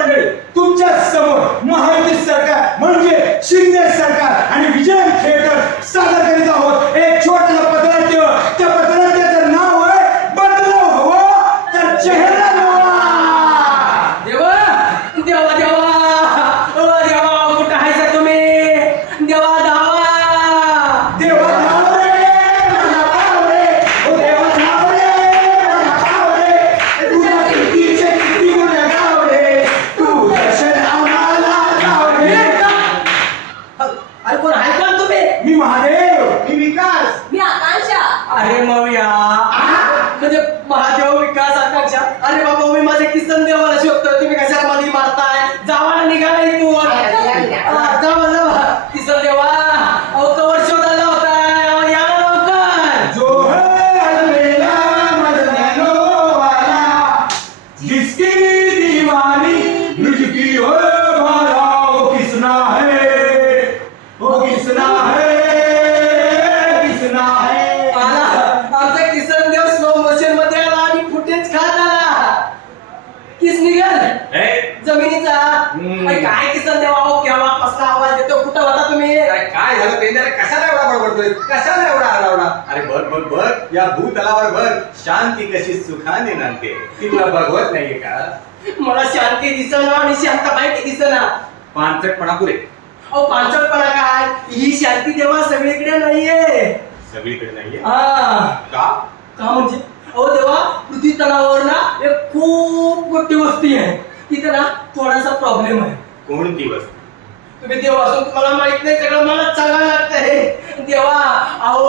मंडळी, तुमच्या समोर महायुती सरकार म्हणजे शिंदे सरकार आणि विजय थिएटर सादर करीत आहोत एक छोटंसं पथनाट्य. त्या पथनाट्याचं नाव आहे बदलाव हवं तर चेहरा नवा. देवा देवा देवा ओ देवा, कुठं आहे सर तुम्ही? देवा धावा. देवा धाव रे, मला धाव रे, ओ देवा धाव रे, मला धाव रे, तुझ्या कीर्तीचे किती गुण गाव रे, तू दर्शन आम्हाला धाव रे. अरे कोण आहे कोण तुम्ही? मी महादेव, मी विकास. मी आकांक्षा. अरे मऊया, म्हणजे महादेव विकास आकांक्षा. अरे बाबा, मी माझे किसन देवाला शोधतोय, तुम्ही कशाला मध्ये मारताय? जावा निघाला इथून. जावा जावा किसन देवा. अहो कवर शोधायला होताय, अहो या ना लवकर. जो है अलबेला मदनो वाला, जिसकी दीवानी मुझकी हो भाला, वो किसना है, वो किसना है, किसना है. आला आमचा किसन देव स्लो मोशन मध्ये आला आणि फुटेज खात आला. किस निघाल जमिनीचा. अरे काय किसन देवा, अहो केव्हा कसला आवाज येतो? कुठं होता तुम्ही? काय झालं पेंद्या? कशाला एवढा बडबडतोय? कशाला एवढा आरवडा? अरे बघ बघ बघ, या भूतलावर बघ, शांती कशी सुखाने नांदते. ती तुला बघवत नाहीये का? मला शांती दिसना आणि शांताबाई दिसना. पानसटपणा पुरे. अहो पांचटपणा काय? ही शांती देवा सगळीकडे नाहीये. सगळीकडे नाहीये हा का? का म्हणजे? अहो देवा, पृथ्वी तलावावर ना एक खूप मोठी वस्ती आहे. तिथे ना थोडासा प्रॉब्लेम आहे. कोणती वस्तू? तुम्ही देव असून तुम्हाला माहित नाही, सगळं मला सांगायला लागतंय. देवा अहो,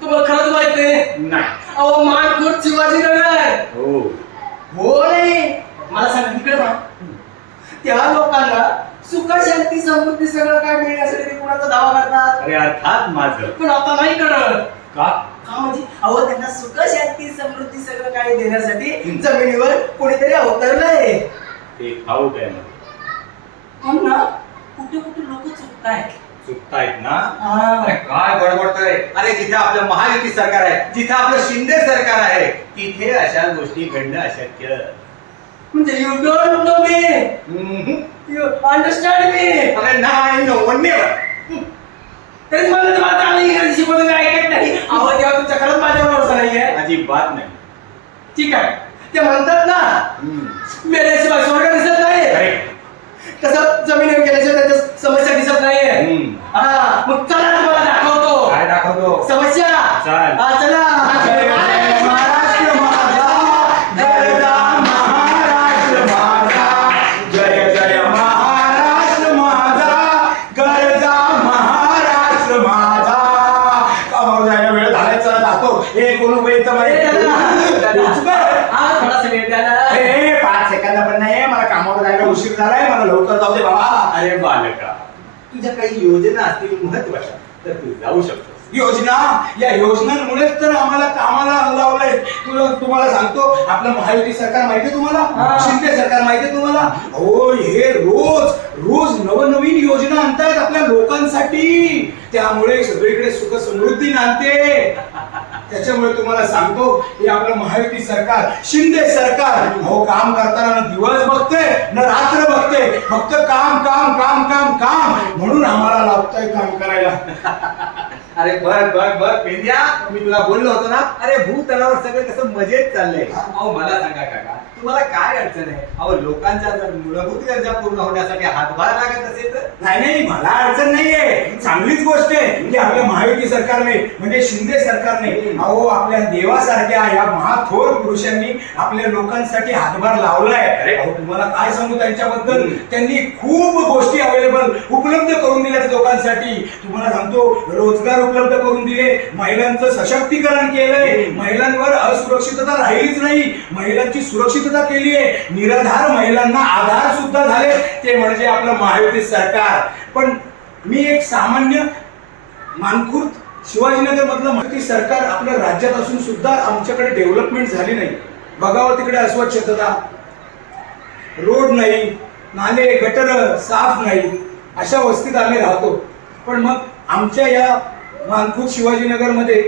तुम्हाला खरंच माहित नाही? नाही. अहो मानखुर्द शिवाजीनगर. हो. हो नाही, मला सांगा इकडे बघा. त्या लोकांना सुख शांती समृद्धी सगळं काय मिळण्यासाठी ते कुणाचा दावा करतात. अरे अर्थात माझं. पण आता नाही करत. का? का म्हणजे? अहो त्यांना सुख शांती समृद्धी सगळं काही देण्यासाठी जमिनीवर कोणीतरी अवतरलंय. ते खाऊ काय मग? पण ना कुठे कुठे लोक चुकतायत. चुकतायत ना? हा. अरे काय बडबडतोय? अरे जिथे आपलं महायुती सरकार आहे, जिथे आपलं शिंदे सरकार आहे, तिथे अशा गोष्टी घडणं अशक्य. म्हणजे you don't know me, you understand me. अरे नाही, नो वन नेवर. तरी मला तर आता आलं इंग्रजी शिकवलं, मी ऐकत नाही. आवाज यावर तुमच्या खरंच माझ्यावर भरोसा नाहीये. अजिबात नाही. ठीक आहे, ते म्हणतात ना मेल्याशिवाय स्वर्ग दिसत नाही, अरे तसं जमिनीवर गेल्याशिवाय त्याच्या समस्या दिसत नाहीये. हा मग चला तुम्हाला दाखवतो काय दाखवतो? समस्या. चल. हा चला. महाराष्ट्र माझा, गरजा महाराष्ट्र माझा, जय जय महाराष्ट्र माझा, गरजा महाराष्ट्र माझा. कामावर जायला वेळ झालाय, चला जातो. हे कोण उभे इथं मध्ये? हा थोडासा वेळ द्या ना. हे 5 सेकंद पण नाही, मला कामावर जायला उशीर झालाय, मला लवकर जाऊ दे बाबा. अरे बालका, तुझ्या काही योजना असतील महत्वाच्या, तर तू जाऊ शकतोस. योजना, या योजनांमुळेच तर आम्हाला कामाला लावलंय. तुम्हाला सांगतो, आपलं महायुती सरकार माहितीये तुम्हाला? शिंदे सरकार माहितीये तुम्हाला? हो, हे रोज रोज नवनवीन योजना आणतात आपल्या लोकांसाठी. त्यामुळे सगळीकडे सुख समृद्धी नांदते. त्याच्यामुळे तुम्हाला सांगतो, हे आपलं महायुती सरकार, शिंदे सरकार, अहो काम करताना न दिवस बघते न रात्र बघते, फक्त काम काम काम काम काम, म्हणून आम्हाला लागतंय काम करायला. अरे बघ बघ बघ पेंद्या, मी तुला बोललो होतो ना, अरे भूतलावर सगळं कसं मजेत चाललंय. अहो मला सांगा काका, तुम्हाला काय अडचण आहे? अहो लोकांच्या जर मूलभूत गरजा पूर्ण होण्यासाठी हातभार लागत असेल तर? नाही नाही, मला अडचण नाहीये, चांगलीच गोष्ट आहे की आपल्या महायुती सरकारने म्हणजे शिंदे सरकारने अहो आपल्या देवासारख्या या महाथोर पुरुषांनी आपल्या लोकांसाठी हातभार लावलाय. अहो तुम्हाला काय सांगू त्यांच्याबद्दल, त्यांनी खूप गोष्टी अवेलेबल उपलब्ध करून दिल्यात लोकांसाठी. तुम्हाला सांगतो, रोजगार उपलब्ध करून दिले, महिलांचं सशक्तीकरण केलंय, महिलांवर असुरक्षितता राहिलीच नाही, महिलांची सुरक्षितता केली आहे, निराधार महिलांना आधार सुद्धा झाले, ते म्हणजे आपलं महायुती सरकार. पण मी एक सामान्य मानखुर्द शिवाजीनगर मधलं महायुती सरकार आपल्या राज्यात असून सुद्धा आमच्याकडे डेव्हलपमेंट झाली नाही. बघावं तिकडे अस्वच्छता, रोड नाही, नाले गटर साफ नाही, अशा वस्तीत आम्ही राहतो. पण मग आमच्या या मानखुर्द शिवाजीनगर मध्ये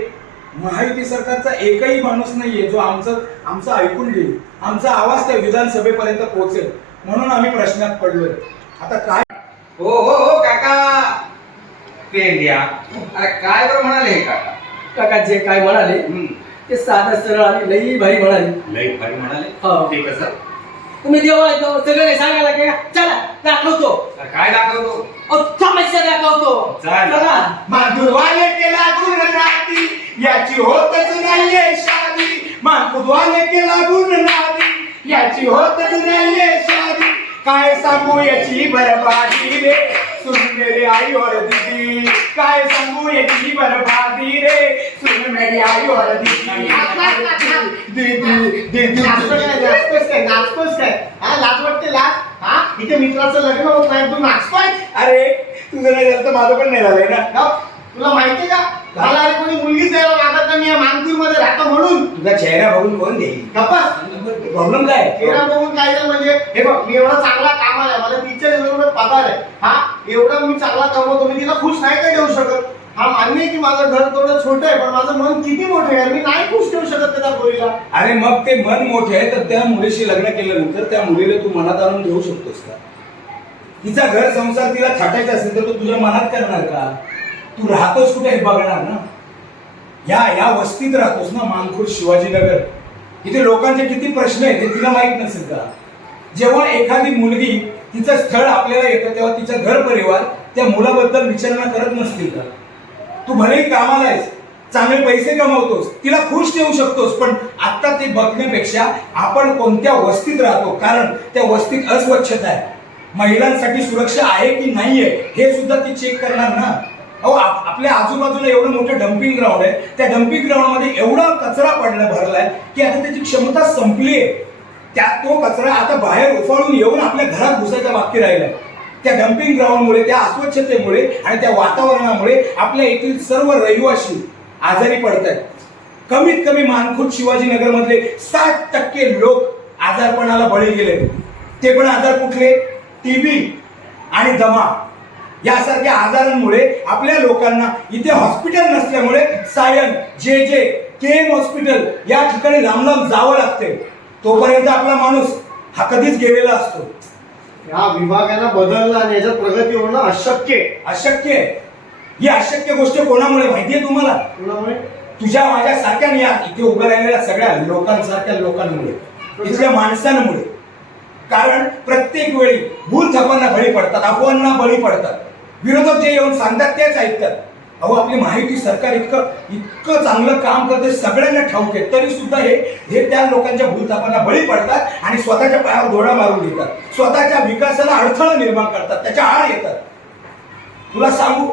महायुती सरकारचा एकही माणूस नाहीये जो आमचं ऐकून घेईल, आमचा आवाज त्या विधानसभेपर्यंत पोहोचेल. म्हणून आम्ही प्रश्नात पडलोय. आता काय हो हो हो काका पेंड्या, अरे काय बरं म्हणाले हे काका? काका जे काय म्हणाले ते साधं सरळ आणि लई भारी म्हणाले. लई भारी म्हणाले. हो. ते कसं? तुम्ही देवा सगळं काही सांगायला की चला दाखवतो. अरे काय दाखवतो? समस्या दाखवतो. चालेल. चला. माधुरवाले केला गुण नाती, याची होतच नाहीये शादी. माधुरवाले केला गुण नाती, याची होतच नाहीये शादी. काय सांगू याची बरबादी रे, सुन मेरे आई और दीदी. काय सांगू याची बरबादी रे, सुन मेरी आई और दीदी. दीदी नाचतोस काय हा लाज वाटते लाज हा इथे मित्राचं लग्न होत नाही तू नाचतोय अरे तुझं नाही झालं तर माझं पण नाही झालंय ना. गाव, तुला माहितीये का मला अरे कोणी मुलगीच द्यायला लागत नाही, मी या मानपूर मध्ये राहतो म्हणून. तुझा चेहरा बघून कोण देईल? गप्पस प्रॉब्लेम काय? चेहरा बघून काय झालं म्हणजे हे बघ मी एवढा चांगला कामाला आहे, मला 30,000 पगार आहे हा, एवढा मी चांगला कमवतो, मी तिला खुश नाही काय ठेवू शकत. हा मान्य आहे की माझं घर थोडं छोटं आहे पण माझं मन किती मोठं आहे, मी नाही खुश ठेवू शकत त्या पोरीला. अरे मग ते मन मोठे आहे तर त्या मुलीशी लग्न केल्यानंतर त्या मुलीला तू मनात आणून घेऊ शकतोस का? तिचा घर संसार तिला थाटायचा असेल तर तू तुझ्या मनात करणार का? तू राहतोस कुठे हे बघणार ना. या वस्तीत राहतोस ना, मानखुर्द शिवाजीनगर. इथे लोकांचे किती प्रश्न आहेत हे तिला माहित नसेल का? जेव्हा एखादी मुलगी तिचं स्थळ आपल्याला येतं तेव्हा तिचा घर परिवार त्या मुलाबद्दल विचारणा करत नसतील का? तू भलेही कामाला आहेस, चांगले पैसे कमवतोस, तिला खुश ठेवू शकतोस, पण आता ते बघण्यापेक्षा आपण कोणत्या वस्तीत राहतो, कारण त्या वस्तीत अस्वच्छता आहे, महिलांसाठी सुरक्षा आहे की नाहीये हे सुद्धा ती चेक करणार ना. अहो आपल्या आजूबाजूला एवढं मोठं डम्पिंग ग्राउंड आहे, त्या डम्पिंग ग्राउंड मध्ये एवढा कचरा भरलाय की आता त्याची क्षमता संपली आहे. त्यात तो कचरा आता बाहेर उफाळून येऊन आपल्या घरात घुसायचा बाकी राहिलाय. त्या डम्पिंग ग्राउंडमुळे, त्या अस्वच्छतेमुळे आणि त्या वातावरणामुळे आपल्या येथील सर्व रहिवासी आजारी पडत आहेत. कमीत कमी मानखुर्द शिवाजीनगर मधले 60% लोक आजारपणाला बळी गेले. ते पण आजार कुठले? टीबी आणि दमा यासारख्या आजारांमुळे आपल्या लोकांना इथे हॉस्पिटल नसल्यामुळे सायन जे केम हॉस्पिटल या ठिकाणी लांब लांब जावं लागते. तोपर्यंत आपला माणूस हा कधीच गेलेला असतो. या विभागानं बदलला आणि याच्यात प्रगती होणं अशक्य अशक्य आहे. ही अशक्य गोष्ट कोणामुळे माहितीये तुम्हाला? कोणामुळे? तुझ्या माझ्या सारख्या या इथे उभ्या राहिलेल्या सगळ्या लोकांसारख्या लोकांमुळे, इथल्या माणसांमुळे. कारण प्रत्येक वेळी भूलथापांना बळी पडतात, अफवांना बळी पडतात. विरोधक जे येऊन सांगतात तेच ऐकतात. अहो आपली महायुती सरकार इतकं चांगलं काम करते, सगळ्यांना ठाऊक आहे, तरी सुद्धा हे त्या लोकांच्या भूलथापांना बळी पडतात आणि स्वतःच्या पायावर दोडा मारून घेतात, स्वतःच्या विकासाला अडथळा निर्माण करतात, त्याच्या आड येतात. तुला सांगू,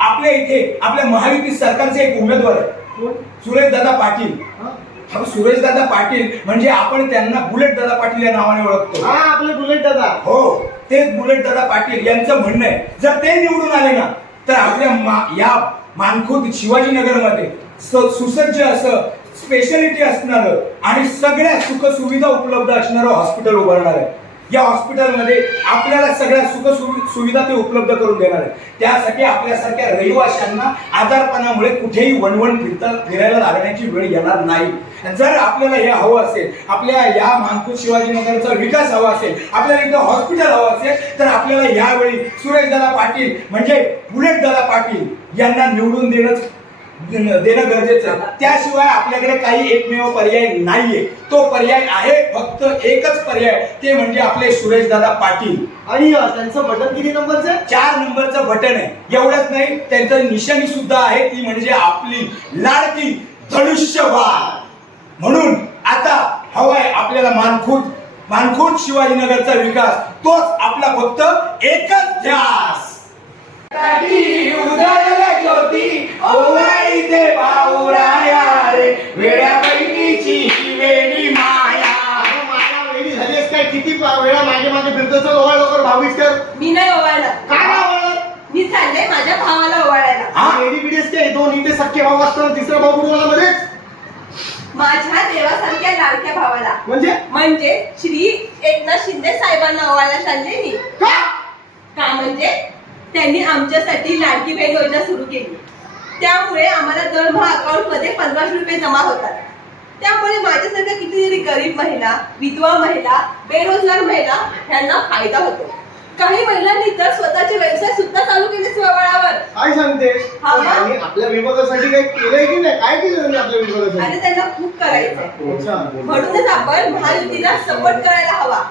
आपल्या इथे आपल्या महायुती सरकारचे एक उमेदवार आहे, सुरेशदादा पाटील. सुरेशदादा पाटील म्हणजे आपण त्यांना बुलेट दादा पाटील या नावाने ओळखतो. हा आपले बुलेट दादा. हो, तेच बुलेट दादा पाटील यांचं म्हणणं आहे, जर ते निवडून आले ना तर आपल्या या मानखुर्द शिवाजीनगरमध्ये सुसज्ज असं स्पेशालिटी असणारं आणि सगळ्या सुखसुविधा उपलब्ध असणारं हॉस्पिटल उभारणार आहे. या हॉस्पिटलमध्ये आपल्याला सगळ्या सुखसुविधा ते उपलब्ध करून देणार आहे. त्यासाठी आपल्यासारख्या रहिवाशांना आजारपणामुळे कुठेही वणवण फिरायला लागण्याची वेळ येणार नाही. जर आपल्याला हे हवं असेल, आपल्या या मानखुर्द शिवाजीनगरचा विकास हवा असेल, आपल्याला इथं हॉस्पिटल हवं असेल, तर आपल्याला यावेळी सुरेशदादा पाटील म्हणजे बुलेटदादा पाटील यांना निवडून देणं गरजेचं आहे. त्याशिवाय आपल्याकडे काही एकमेव पर्याय नाहीये. तो पर्याय आहे फक्त एकच पर्याय, ते म्हणजे आपले सुरेशदादा पाटील. आणि त्यांचं बटन किती नंबरचं? 4 नंबरचं बटन आहे. एवढंच नाही, त्यांचं निशाणी सुद्धा आहे, ती म्हणजे आपली लाडकी धनुष्यबाण. म्हणून आता हवाय आपल्याला मानखुर्द शिवाजीनगरचा विकास, तोच आपला फक्त एकच ध्यास. उदयाला ज्योती ओवाई दे बावराया रे, वेड्या बहिणीची वेडी माया. माया वेळी झालीस काय? किती वेळा मागे मागे फिरतोस? ओवाळ लवकर भावीस कर. मी नाही ओवाळला. काय नाही ओवाळलं? मी चालले माझ्या भावाला ओवाळायला. हा वेडी बिडीस काय? 2 इथे सख्खे भाऊ असताना तिसरा भाऊ कुठं मध्येच? माझ्या देवासारख्या लाडक्या भावाला, म्हणजे श्री एकनाथ शिंदे साहेबांना ओवाळायला चालले मी. का म्हणजे त्यांनी आमच्यासाठी लाडकी बहीण योजना सुरू केली. त्यामुळे आम्हाला दरमहा अकाउंट मध्ये 1500 रुपये जमा होतात. त्यामुळे माझ्यासारख्या कितीतरी गरीब महिला, विधवा महिला, बेरोजगार महिला ह्यांना फायदा होतो. काही महिलांनी तर स्वतःचे व्यवसाय सुद्धा चालू केले स्वबळावर. काय सांगते हा का? आणि आपल्या विभागासाठी काही केलंय की नाही? काय केलं त्यांनी आपल्या विभागासाठी? आणि त्यांना खूप करायचंय. अच्छा. म्हणूनच आपण महायुतीला सपोर्ट करायला हवा.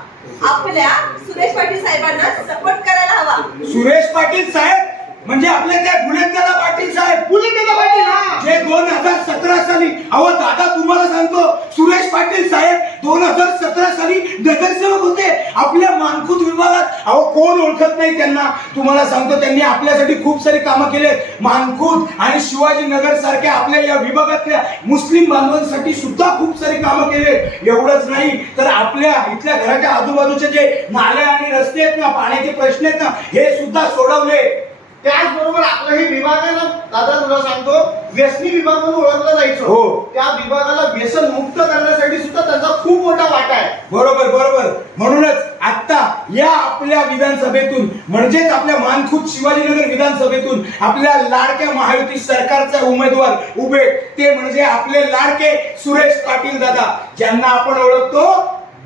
आपल्या सुरेश पाटील साहेबांना सपोर्ट करायला हवा. सुरेश पाटील साहेब म्हणजे आपले ते बुलेटदादा पाटील साहेब. बुलेटदादा पाटील, हा. जे 2017 साली, अहो दादा तुम्हाला सांगतो, सुरेश पाटील साहेब 2017 साली नगरसेवक होते आपल्या मानखुर्द विभागात. अहो कोण ओळखत नाही त्यांना. तुम्हाला सांगतो त्यांनी आपल्यासाठी खूप सारी कामं केलेत. मानखुर्द आणि शिवाजीनगर सारख्या आपल्या या विभागातल्या मुस्लिम बांधवांसाठी सुद्धा खूप सारी कामं केलेत. एवढंच नाही तर आपल्या इथल्या घराच्या आजूबाजूचे जे नाले आणि रस्ते आहेत ना, पाण्याचे प्रश्न आहेत ना, हे सुद्धा सोडवले. त्याचबरोबर आपलं हे विभाग आहे ना दादा, तुला सांगतो, व्यसनी विभाग म्हणून ओळखलं जायचं. हो. त्या विभागाला व्यसन मुक्त करण्यासाठी सुद्धा त्यांचा खूप मोठा वाटा आहे. बरोबर बरोबर. म्हणूनच आता या आपल्या विधानसभेतून म्हणजेच आपल्या मानखुर्द शिवाजीनगर विधानसभेतून आपल्या लाडक्या महायुती सरकारचे उमेदवार उभे, ते म्हणजे आपले लाडके सुरेश पाटील दादा, ज्यांना आपण ओळखतो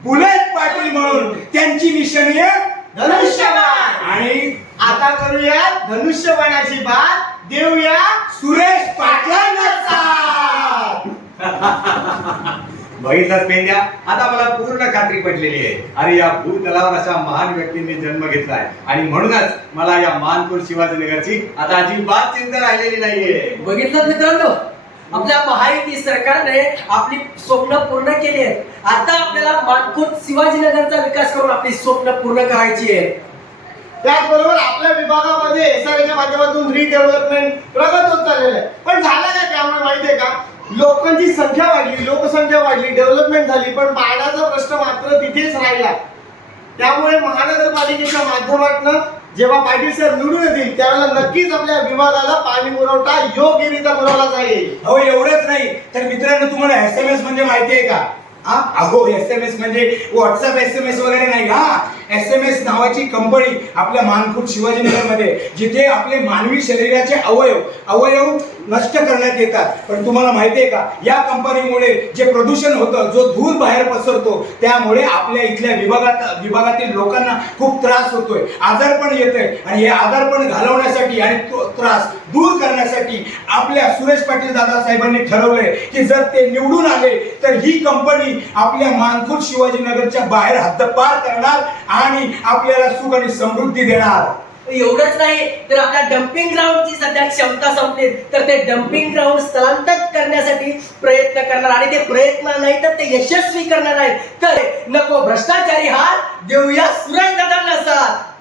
बुलेट पाटील म्हणून. त्यांची निशाणी आहे धनुष्यबाण. आणि आता करूया धनुष्यबाणाची बात, देऊया सुरेश पाटलांना साथ. बघितलंच पेंड्या, आता मला पूर्ण खात्री पटलेली आहे. अरे या भूतलावर अशा महान व्यक्तींनी जन्म घेतलाय आणि म्हणूनच मला या मानखुर्द शिवाजीनगरची आता अजिबात चिंता राहिलेली नाहीये. बघितलं मित्रांनो, आपल्या महायुती सरकारने आपली स्वप्न पूर्ण केली आहेत. आता आपल्याला मानखुर्द शिवाजीनगरचा विकास करून आपली स्वप्न पूर्ण करायची आहे. त्याचबरोबर आपल्या विभागामध्ये एसआरच्या माध्यमातून रिडेव्हलपमेंट प्रगत होत चाललेलं आहे. पण झालं काय त्यामुळे माहितीये का? लोकांची संख्या वाढली, लोकसंख्या वाढली, डेव्हलपमेंट झाली, पण पाण्याचा प्रश्न मात्र तिथेच राहिला. त्यामुळे महानगरपालिकेच्या माध्यमातून जेव्हा पाटील सर निवडून येतील त्यावेळेला नक्कीच आपल्या विभागाला पाणी पुरवठा योग्यरित्या पुरवला जाईल. अहो एवढंच नाही तर मित्रांनो, तुम्हाला SMS म्हणजे माहिती आहे का? अहो SMS म्हणजे व्हॉट्सअप SMS वगैरे नाही. SMS नावाची कंपनी आपल्या मानखुर्द शिवाजीनगर मध्ये, जिथे आपले मानवी शरीराचे अवयव नष्ट करण्यात येतात. पण तुम्हाला माहितीये का, या कंपनीमुळे जे प्रदूषण होतं, जो धूर बाहेर पसरतो, त्यामुळे आपल्या इथल्या विभागातील लोकांना खूप त्रास होतोय, आजारपण येतंय. आणि हे आजारपण घालवण्यासाठी आणि तो त्रास दूर करण्यासाठी आपल्या सुरेश पाटील दादा साहेबांनी ठरवलंय की जर ते निवडून आले तर ही कंपनी आपल्या मानखुर्द शिवाजीनगरच्या बाहेर हद्दपार करणार आणि आपल्याला सुख आणि समृद्धी देणार. एवढंच नाही तर आपल्या डम्पिंग ग्राउंडची सध्या क्षमता संपली, तर ते डम्पिंग ग्राउंड स्थलांतरित करण्यासाठी प्रयत्न करणार आणि ते प्रयत्न नाही तर ते यशस्वी करणार आहेत. तर नको भ्रष्टाचारी हात, देऊया सुरेश दादांना साथ.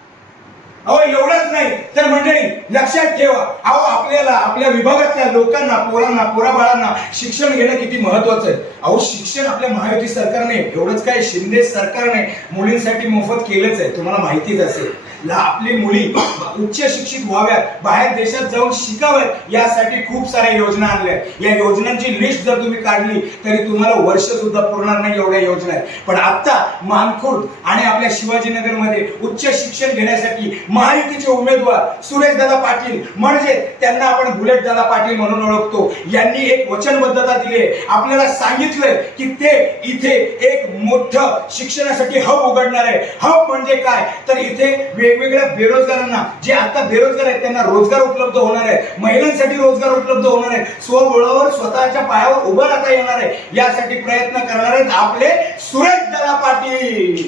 अहो एवढंच नाही तर मंडळी लक्षात ठेवा, अहो आपल्याला आपल्या विभागातल्या लोकांना, पोरांना, पोराबाळांना शिक्षण घेणं किती महत्वाचं आहे. अहो शिक्षण आपल्या महायुती सरकारने, एवढंच काय शिंदे सरकारने मुलींसाठी मोफत केलंच आहे, तुम्हाला माहितीच असेल. आपली मुली उच्च शिक्षित व्हाव्यात, बाहेर देशात जाऊन शिकाव्यात, यासाठी खूप साऱ्या योजना आणल्या. या योजनांची लिस्ट जर तुम्ही काढली तरी तुम्हाला वर्ष सुद्धा पुरणार नाही, एवढ्या योजना आहेत. पण आता मानखुर्द आणि आपल्या शिवाजीनगर मध्ये उच्च शिक्षण घेण्यासाठी महायुतीचे उमेदवार सुरेश दादा पाटील, म्हणजे त्यांना आपण बुलेट दादा पाटील म्हणून ओळखतो, यांनी एक वचनबद्धता दिली. आपल्याला सांगितलंय की ते इथे एक मोठं शिक्षणासाठी हब उघडणार आहे. हब म्हणजे काय तर इथे वेगवेगळ्या बेरोजगारांना, जे आता बेरोजगार आहेत त्यांना रोजगार उपलब्ध होणार आहे, महिलांसाठी रोजगार उपलब्ध होणार आहे, स्वबळावर स्वतःच्या पायावर उभं राहता येणार आहे, यासाठी प्रयत्न करणार आहेत आपले सुरेश दादा पाटील.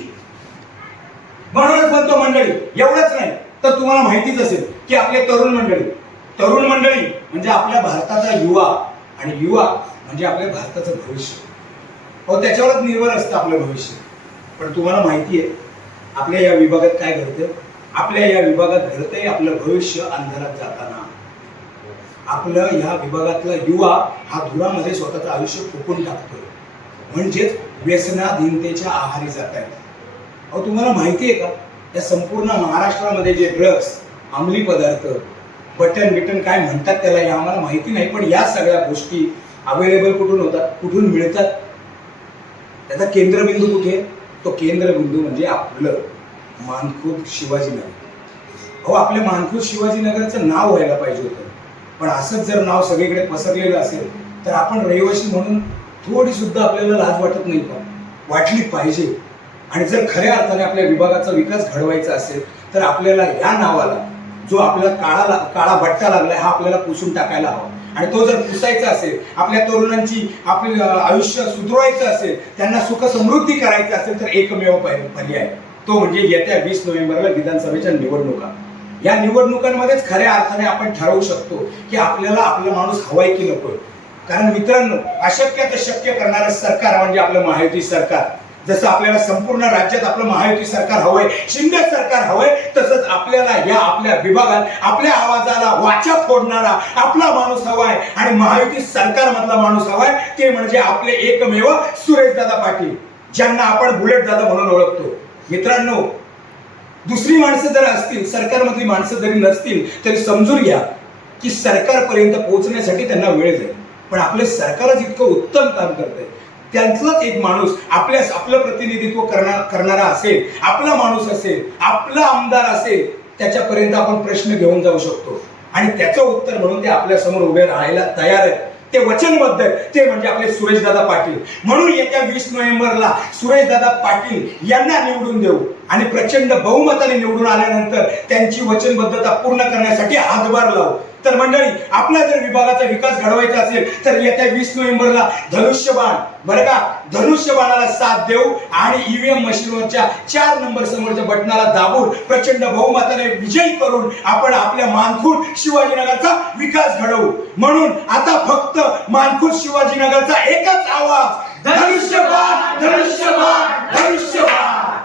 म्हणूनच म्हणतो मंडळी, एवढंच नाही तर तुम्हाला माहितीच असेल की आपले तरुण मंडळी म्हणजे आपल्या भारताचा युवा, आणि युवा म्हणजे आपल्या भारताचं भविष्य. हो त्याच्यावरच निर्भर असतं आपलं भविष्य. पण तुम्हाला माहिती आहे आपल्या या विभागात काय घडतं? आपल्या या विभागात घडतंय आपलं भविष्य अंधारात जाताना. आपलं या विभागातला युवा हा धुरामध्ये स्वतःचं आयुष्य फुकून टाकतोय, म्हणजेच व्यसनाधीनतेच्या आहारी जात आहेत. अहो तुम्हाला माहिती आहे का, या संपूर्ण महाराष्ट्रामध्ये जे ड्रग्स, अंमली पदार्थ, बटन काय म्हणतात त्याला, हे आम्हाला माहिती नाही, पण या सगळ्या गोष्टी अवेलेबल कुठून होतात, कुठून मिळतात, त्याचा केंद्रबिंदू कुठे? तो केंद्रबिंदू म्हणजे आपलं मानखुर्द शिवाजीनगर. अहो आपल्या मानखुर्द शिवाजीनगरचं नाव व्हायला पाहिजे होतं, पण असंच जर नाव सगळीकडे पसरलेलं असेल तर आपण रहिवासी म्हणून थोडी सुद्धा आपल्याला लाज वाटत नाही का? वाटली पाहिजे. आणि जर खऱ्या अर्थाने आपल्या विभागाचा विकास घडवायचा असेल तर आपल्याला या नावाला जो आपल्याला काळा बट्टा लागलाय हा आपल्याला पुसून टाकायला हवा. आणि तो जर पुसायचा असेल, आपल्या तरुणांची आपले आयुष्य सुधरवायचं असेल, त्यांना सुख समृद्धी करायचं असेल तर एकमेव पर्याय तो म्हणजे येत्या 20 नोव्हेंबरला विधानसभेच्या निवडणुका. या निवडणुकांमध्येच खऱ्या अर्थाने आपण ठरवू शकतो की आपल्याला आपला माणूस हवाय की नकोय. कारण मित्रांनो, अशक्य ते शक्य करणारं सरकार म्हणजे आपलं महायुती सरकार. जसं आपल्याला संपूर्ण राज्यात आपलं महायुती सरकार हवंय, शिंदे सरकार हवंय, तसंच आपल्याला या आपल्या विभागात आपल्या आवाजाला वाचा फोडणारा आपला माणूस हवाय. आणि महायुती सरकार मधला माणूस हवाय ते म्हणजे आपले एकमेव सुरेशदादा पाटील, ज्यांना आपण बुलेट दादा म्हणून ओळखतो. मित्रांनो, दुसरी माणसं जर असतील, सरकारमधली माणसं जरी नसतील तरी समजून घ्या की सरकारपर्यंत पोहोचण्यासाठी त्यांना वेळ जाईल. पण आपले सरकारच इतकं उत्तम काम करतंय, त्यांचाच एक माणूस आपलं प्रतिनिधित्व करणारा असेल, आपला माणूस असेल, आपला आमदार असेल, त्याच्यापर्यंत आपण प्रश्न घेऊन जाऊ शकतो. आणि त्याचं उत्तर म्हणून ते आपल्या समोर उभे राहायला तयार आहेत. ते वचनबद्ध आहे, ते म्हणजे आपले सुरेशदादा पाटील. म्हणून येत्या 20 नोव्हेंबरला सुरेशदादा पाटील यांना निवडून देऊ आणि प्रचंड बहुमताने निवडून आल्यानंतर त्यांची वचनबद्धता पूर्ण करण्यासाठी हातभार लावू. तर मंडळी, आपला जर विभागाचा विकास घडवायचा असेल तर येत्या 20 नोव्हेंबरला धनुष्यबाण, बरं का, धनुष्यबाणाला साथ देऊ आणि ईव्हीएम मशीनवरच्या 4 नंबर समोरच्या बटनाला दाबून प्रचंड बहुमताने विजयी करून आपण आपल्या मानखुर्द शिवाजीनगरचा विकास घडवू. म्हणून आता फक्त मानखुर्द शिवाजीनगरचा एकच आवाज, धनुष्यबाण, धनुष्यबाण, धनुष्यबाण.